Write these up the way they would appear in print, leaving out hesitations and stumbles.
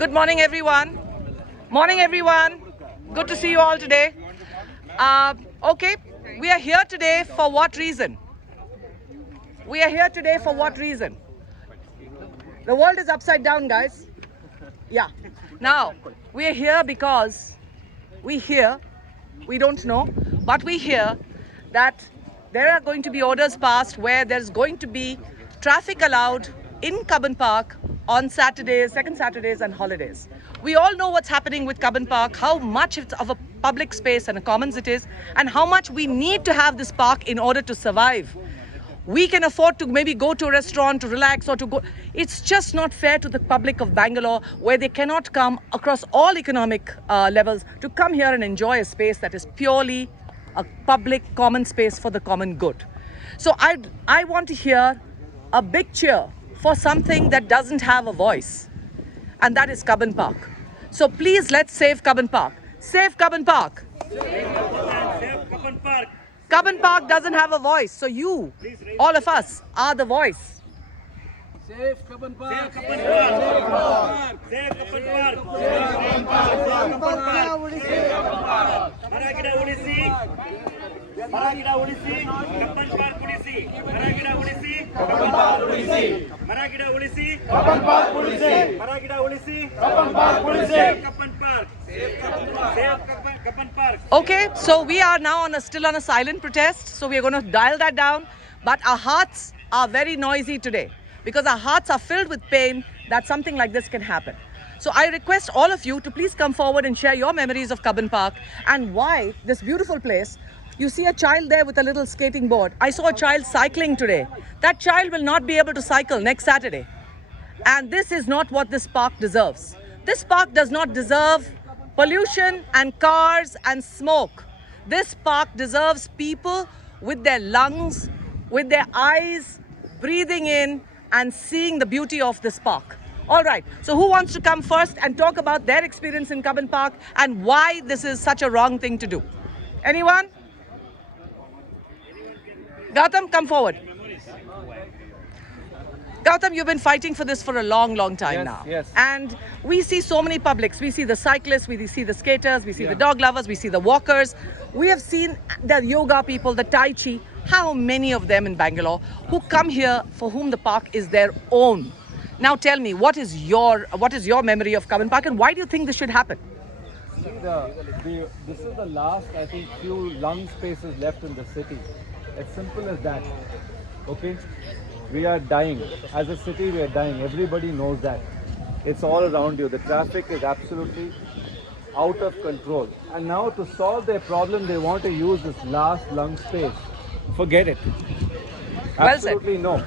Good morning, everyone. Morning, everyone. Good to see you all today. Okay, we are here today for what reason? We are here today for what reason? The world is upside down, guys. Yeah. Now, we are here because we don't know, but we hear that there are going to be orders passed where there's going to be traffic allowed in Cubbon Park on Saturdays, second Saturdays and holidays. We all know what's happening with Cubbon Park, how much of a public space and a commons it is, and how much we need to have this park in order to survive. We can afford to maybe go to a restaurant to relax or to go. It's just not fair to the public of Bangalore, where they cannot come across all economic levels to come here and enjoy a space that is purely a public common space for the common good. So I want to hear a big cheer for something that doesn't have a voice, and that is Cubbon Park. So please, let's save Cubbon Park. Save Cubbon Park. Save Cubbon Park. Cubbon Park doesn't have a voice, so you, all of us, are the voice. Save Cubbon Park. Save Cubbon Park. Save Cubbon Park. Save Cubbon Park. Save Cubbon Park. Maharaja Ulisi. Maharaja Ulisi. Cubbon Park Ulisi. Maharaja Ulisi. Cubbon Park Ulisi. Maharaja Ulisi. Cubbon Park Ulisi. Maharaja Ulisi. Cubbon Park Ulisi. Save Cubbon Park. Save Cubbon Park. Save Cubbon Park. Okay, so we are now still on a silent protest, so we are going to dial that down. But our hearts are very noisy today, because our hearts are filled with pain that something like this can happen. So I request all of you to please come forward and share your memories of Cubbon Park and why this beautiful place. You see a child there with a little skating board. I saw a child cycling today. That child will not be able to cycle next Saturday. And this is not what this park deserves. This park does not deserve pollution and cars and smoke. This park deserves people with their lungs, with their eyes, breathing in and seeing the beauty of this park. All right, so who wants to come first and talk about their experience in Cubbon Park and why this is such a wrong thing to do? Anyone? Gautam, come forward. Gautam, you've been fighting for this for a long, long time now. Yes. And we see so many publics. We see the cyclists, we see the skaters, we see the dog lovers, we see the walkers. We have seen the yoga people, the Tai Chi. How many of them in Bangalore who come here for whom the park is their own? Now tell me, what is your memory of Cubbon Park and why do you think this should happen? See, this is the last, I think, few lung spaces left in the city. As simple as that. Okay? We are dying. As a city, we are dying. Everybody knows that. It's all around you. The traffic is absolutely out of control. And now to solve their problem, they want to use this last lung space. Forget it. Absolutely no.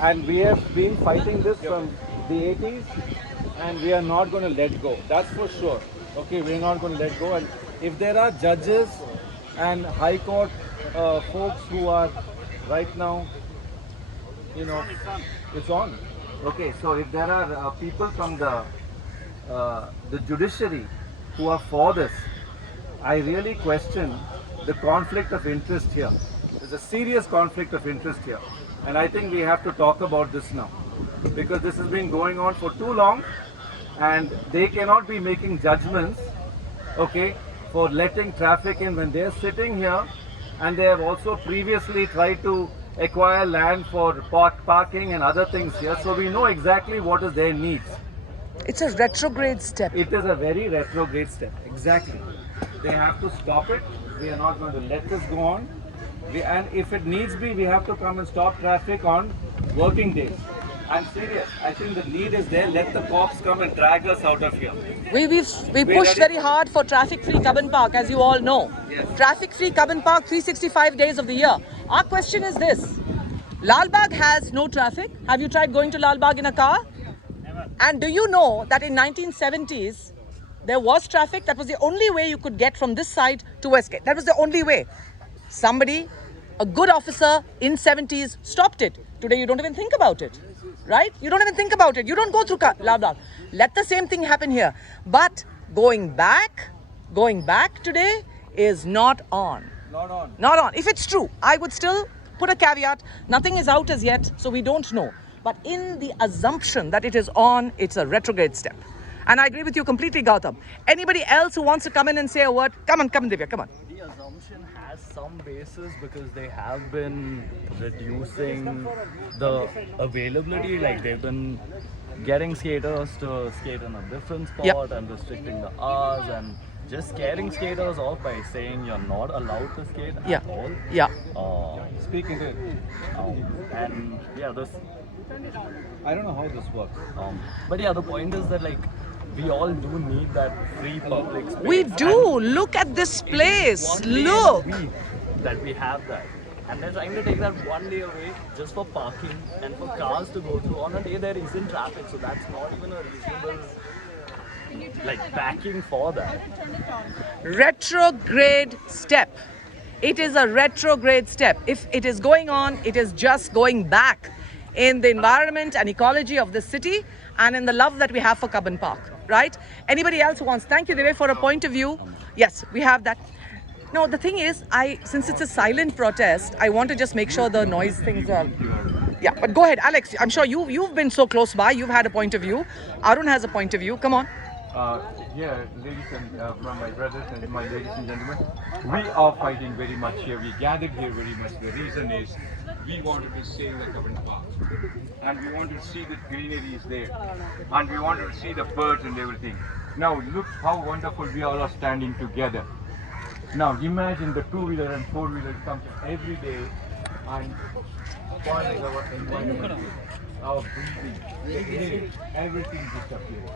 And we have been fighting this from the 80s, and we are not going to let go. That's for sure. Okay, we're not going to let go. And if there are judges and high court folks who are right now, you know, it's on. Okay, so if there are people from the judiciary who are for this, I really question the conflict of interest here. There's a serious conflict of interest here. And I think we have to talk about this now, because this has been going on for too long and they cannot be making judgments, okay, for letting traffic in when they're sitting here, and they have also previously tried to acquire land for parking and other things here. So we know exactly what is their needs. It's a retrograde step. It is a very retrograde step, exactly. They have to stop it. We are not going to let this go on. And if it needs be, we have to come and stop traffic on working days. I'm serious. I think the need is there. Let the cops come and drag us out of here. We pushed very hard for traffic-free Cubbon Park, as you all know. Yes. Traffic-free Cubbon Park 365 days of the year. Our question is this. Lal Bagh has no traffic. Have you tried going to Lal Bagh in a car? Never. And do you know that in 1970s, there was traffic? That was the only way you could get from this side to Westgate. That was the only way. Somebody, a good officer in 70s, stopped it. Today you don't even think about it, right? You don't even think about it. You don't go through Lal Bagh. Let the same thing happen here. But going back today is not on. Not on. Not on. If it's true, I would still put a caveat. Nothing is out as yet, so we don't know. But in the assumption that it is on, it's a retrograde step. And I agree with you completely, Gautam. Anybody else who wants to come in and say a word? Come on, Divya, come on. The assumption has some basis because they have been reducing the availability, like they've been getting skaters to skate in a different spot Yep. and restricting the hours and just scaring skaters off by saying you're not allowed to skate Yeah. at all. Yeah. Speaking to, And yeah, this. I don't know how this works. But yeah, the point is that like we all do need that free public space. We do. Look at this place. One day in a Look. week that we have that. And they're trying to take that one day away just for parking and for cars to go through. On a day there isn't traffic, so that's not even a reasonable backing for that. Retrograde step. It is a retrograde step. If it is going on, it is just going back in the environment and ecology of the city and in the love that we have for Cubbon Park, right? Anybody else who wants? Thank you, Deve, for a point of view. Yes, we have that. No, the thing is, since it's a silent protest, I want to just make sure the noise things are... Yeah, but go ahead, Alex. I'm sure you've been so close by. You've had a point of view. Arun has a point of view. Come on. Ladies and from my brothers and my ladies and gentlemen, we are fighting very much here. We gathered here very much. The reason is we wanted to save the Cubbon Park, and we wanted to see the greenery is there, and we wanted to see the birds and everything. Now look how wonderful we all are standing together. Now imagine the two-wheeler and four-wheeler comes every day and spoiling our environment, our breathing, the air, everything disappears.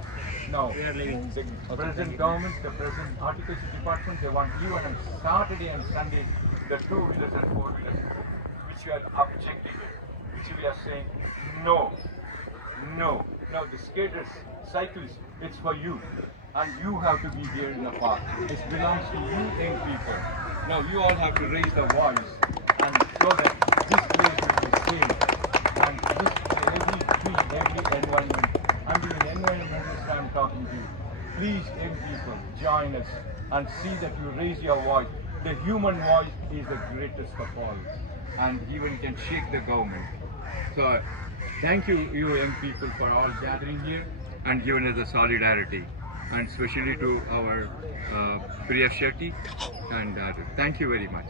Now, the present government, the present horticulture department, they want even on Saturday and Sunday, the two-wheelers and four-wheelers, which we are objecting, which we are saying, no. Now the skaters, cyclists, it's for you. And you have to be here in the park. This belongs to you young people. Now you all have to raise the voice and show that this place will be safe. And this, every tree, every environment, I'm doing environmentalist, I'm talking to you. Please, young people, join us and see that you raise your voice. The human voice is the greatest of all. And even can shake the government. So thank you, you young people, for all gathering here and giving us the solidarity. And especially to our Priya Shetty, and thank you very much.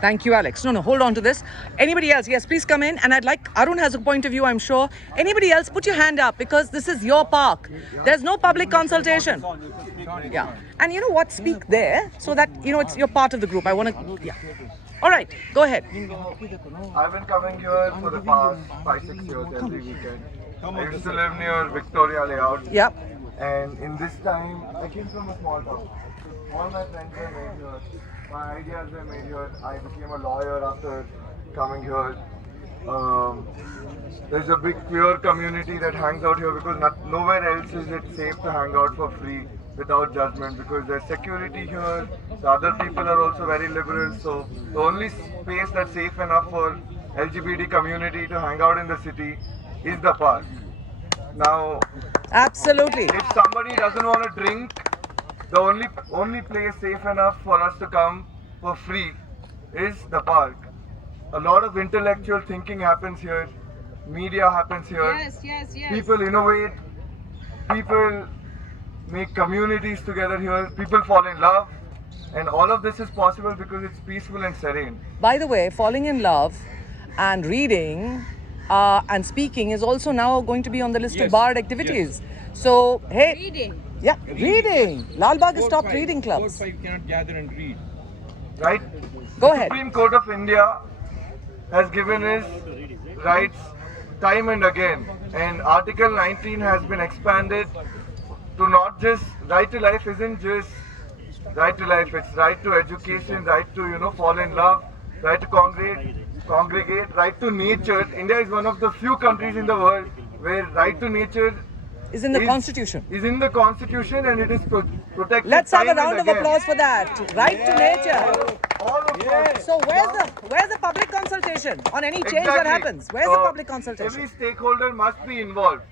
Thank you, Alex. No, hold on to this. Anybody else? Yes, please come in. And I'd like, Arun has a point of view, I'm sure. Anybody else, put your hand up because this is your park. There's no public consultation. Yeah. And you know what? Speak there so that, you're part of the group. I want to, yeah. All right, go ahead. I've been coming here for the past 5-6 years every weekend. I used to live near Victoria Layout. Yep. And in this time, I came from a small town. All my friends were made here. My ideas were made here. I became a lawyer after coming here. There's a big queer community that hangs out here because nowhere else is it safe to hang out for free without judgment because there's security here. The other people are also very liberal. So the only space that's safe enough for LGBT community to hang out in the city is the park. Now, absolutely. If somebody doesn't want to drink, the only place safe enough for us to come for free is the park. A lot of intellectual thinking happens here, media happens here. Yes. People innovate, people make communities together here, people fall in love, and all of this is possible because it's peaceful and serene. By the way, falling in love and reading and speaking is also now going to be on the list of barred activities. So, hey. Reading. Yeah, reading. Lal Bagh has stopped reading clubs. 4-5 cannot gather and read. Right? Go the ahead. Supreme Court of India has given his rights time and again. And Article 19 has been expanded to not just, right to life isn't just right to life, it's right to education, right to, fall in love, right to congregate, right to nature. India is one of the few countries in the world where right to nature is in the constitution. Is in the constitution and it is protected. Let's have a round of applause for that. Right to nature. All of us. So where's the public consultation on any change that happens? Where's the public consultation? Every stakeholder must be involved.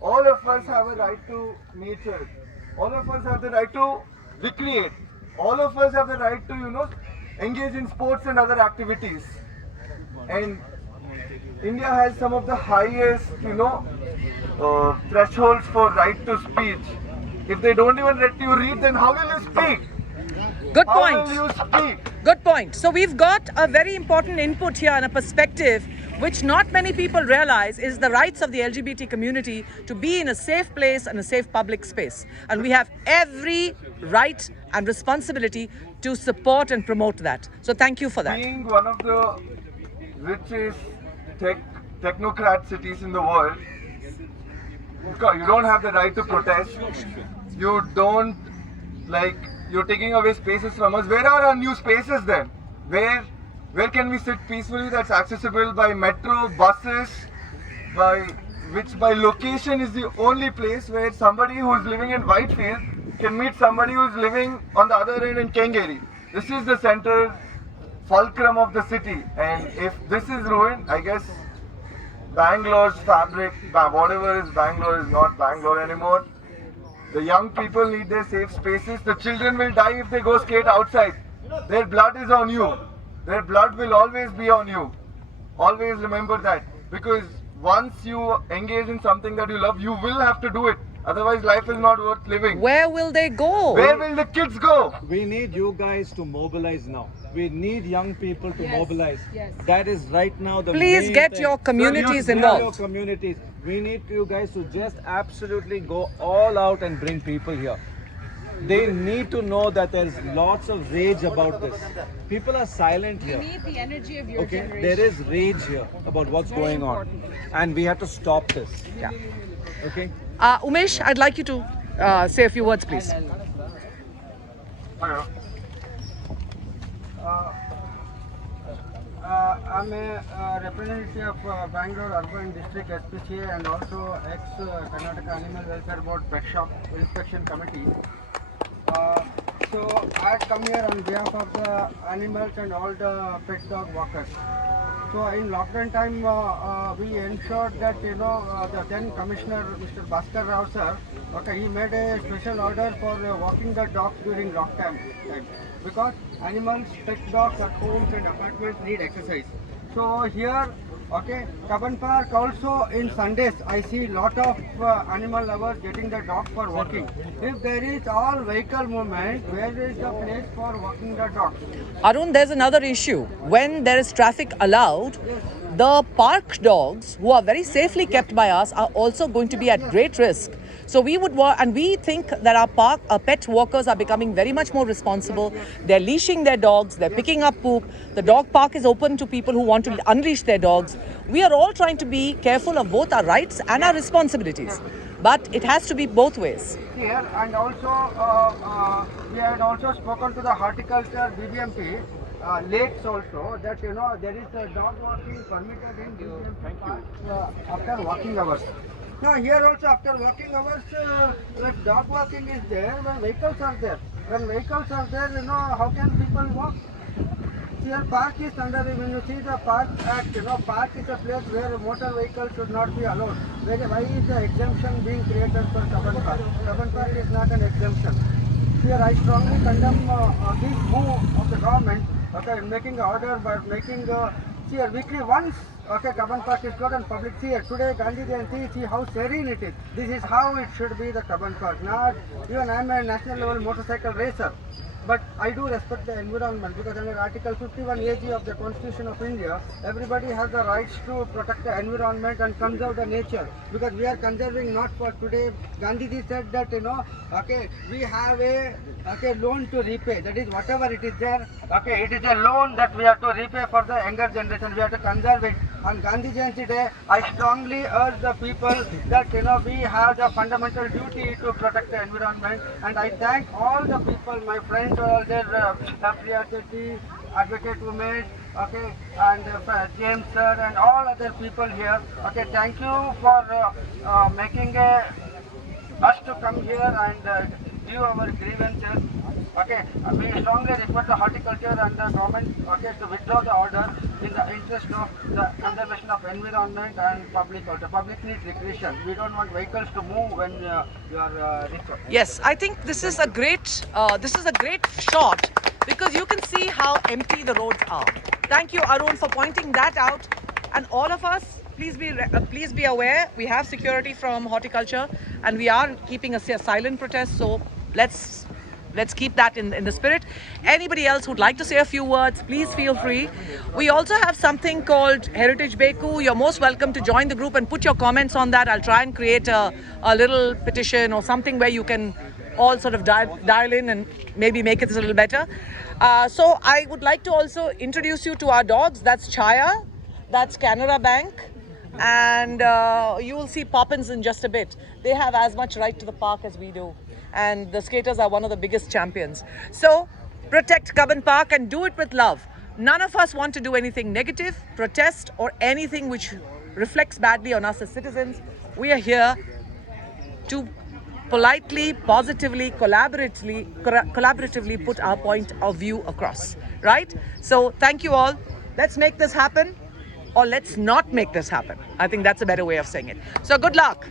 All of us have a right to nature. All of us have the right to recreate. All of us have the right to, engage in sports and other activities. And India has some of the highest, thresholds for right to speech. If they don't even let you read, then how will you speak? Good How point. will you speak? Good point. So we've got a very important input here and a perspective which not many people realize is the rights of the LGBT community to be in a safe place and a safe public space. And we have every right and responsibility to support and promote that. So thank you for that. Being one of the richest technocrat cities in the world, because you don't have the right to protest, you don't, like, you're taking away spaces from us. Where are our new spaces then? Where can we sit peacefully that's accessible by metro, buses, which by location is the only place where somebody who's living in Whitefield can meet somebody who's living on the other end in Kengeri. This is the center fulcrum of the city, and if this is ruined, I guess Bangalore's fabric, whatever is Bangalore is not Bangalore anymore. The young people need their safe spaces. The children will die if they go skate outside. Their blood is on you. Their blood will always be on you. Always remember that. Because once you engage in something that you love, you will have to do it. Otherwise, life is not worth living. Where will they go? Where will the kids go? We need you guys to mobilize now. We need young people to mobilize. Yes. That is right now the Please main get thing. your communities Get involved. Your communities. We need you guys to just absolutely go all out and bring people here. They need to know that there's lots of rage about this. People are silent here. We need the energy of your generation. There is rage here about what's going on, and we have to stop this. Yeah. Okay. Umesh, I'd like you to say a few words, please. I'm a representative of Bangalore Urban District SPCA and also ex-Karnataka Animal Welfare Board Pet Shop Inspection Committee. So I come here on behalf of the animals and all the pet dog walkers. So in lockdown time, we ensured that the then Commissioner Mr. Bhaskar Rao sir, he made a special order for walking the dogs during lockdown time, because animals, pet dogs at homes and apartments need exercise. So here, Cubbon Park also in Sundays I see lot of animal lovers getting the dog for walking. If there is all vehicle movement, where is the place for walking the dog? Arun, there's another issue. When there is traffic allowed, the park dogs, who are very safely kept by us, are also going to be at great risk. So we would and we think that our pet walkers are becoming very much more responsible. They're leashing their dogs, they're picking up poop. The dog park is open to people who want to unleash their dogs. We are all trying to be careful of both our rights and our responsibilities. But it has to be both ways. Here, and also we had also spoken to the horticulture BBMP lakes also, that there is a dog walking permitted in BBMP park after walking hours. Now here also after walking hours, if dog walking is there, when vehicles are there. When vehicles are there, how can people walk? Here park is under, when you see the Park Act, park is a place where motor vehicles should not be allowed. Why is the exemption being created for Cubbon Park? Cubbon Park is not an exemption. Here I strongly condemn this move of the government, making an order by making here weekly once, Cubbon Park is closed and public see it. Today Gandhi Jayanti, see how serene it is. This is how it should be, the Cubbon Park. Not even I am a national level motorcycle racer. But I do respect the environment, because under Article 51 AG of the Constitution of India, everybody has the rights to protect the environment and conserve the nature. Because we are conserving not for today. Gandhiji said that we have a loan to repay. That is whatever it is there. It is a loan that we have to repay for the younger generation. We have to conserve it. On Gandhi Jayanti Day, I strongly urge the people that we have the fundamental duty to protect the environment. And I thank all the people, my friends, all their Priya Chetty, Advocate Umesh, and James sir, and all other people here. Thank you for making us to come here and give our grievances. We strongly request the horticulture and the government to withdraw the order in the interest of the conservation of environment and public order. Public needs recreation. We don't want vehicles to move when you are richer. Yes, I think this is a great shot, because you can see how empty the roads are. Thank you, Arun, for pointing that out. And all of us, please be aware, we have security from Horticulture and we are keeping a silent protest, so let's keep that in the spirit. Anybody else who'd like to say a few words, please feel free. We also have something called Heritage Beku. You're most welcome to join the group and put your comments on that. I'll try and create a little petition or something where you can all sort of dial in and maybe make it a little better. So I would like to also introduce you to our dogs. That's Chaya, that's Canara Bank, and you will see Poppins in just a bit. They have as much right to the park as we do, and the skaters are one of the biggest champions. So protect Cubbon Park and do it with love. None of us want to do anything negative, protest, or anything which reflects badly on us as citizens. We are here to politely, positively, collaboratively put our point of view across, right? So thank you all. Let's make this happen, or let's not make this happen. I think that's a better way of saying it. So good luck.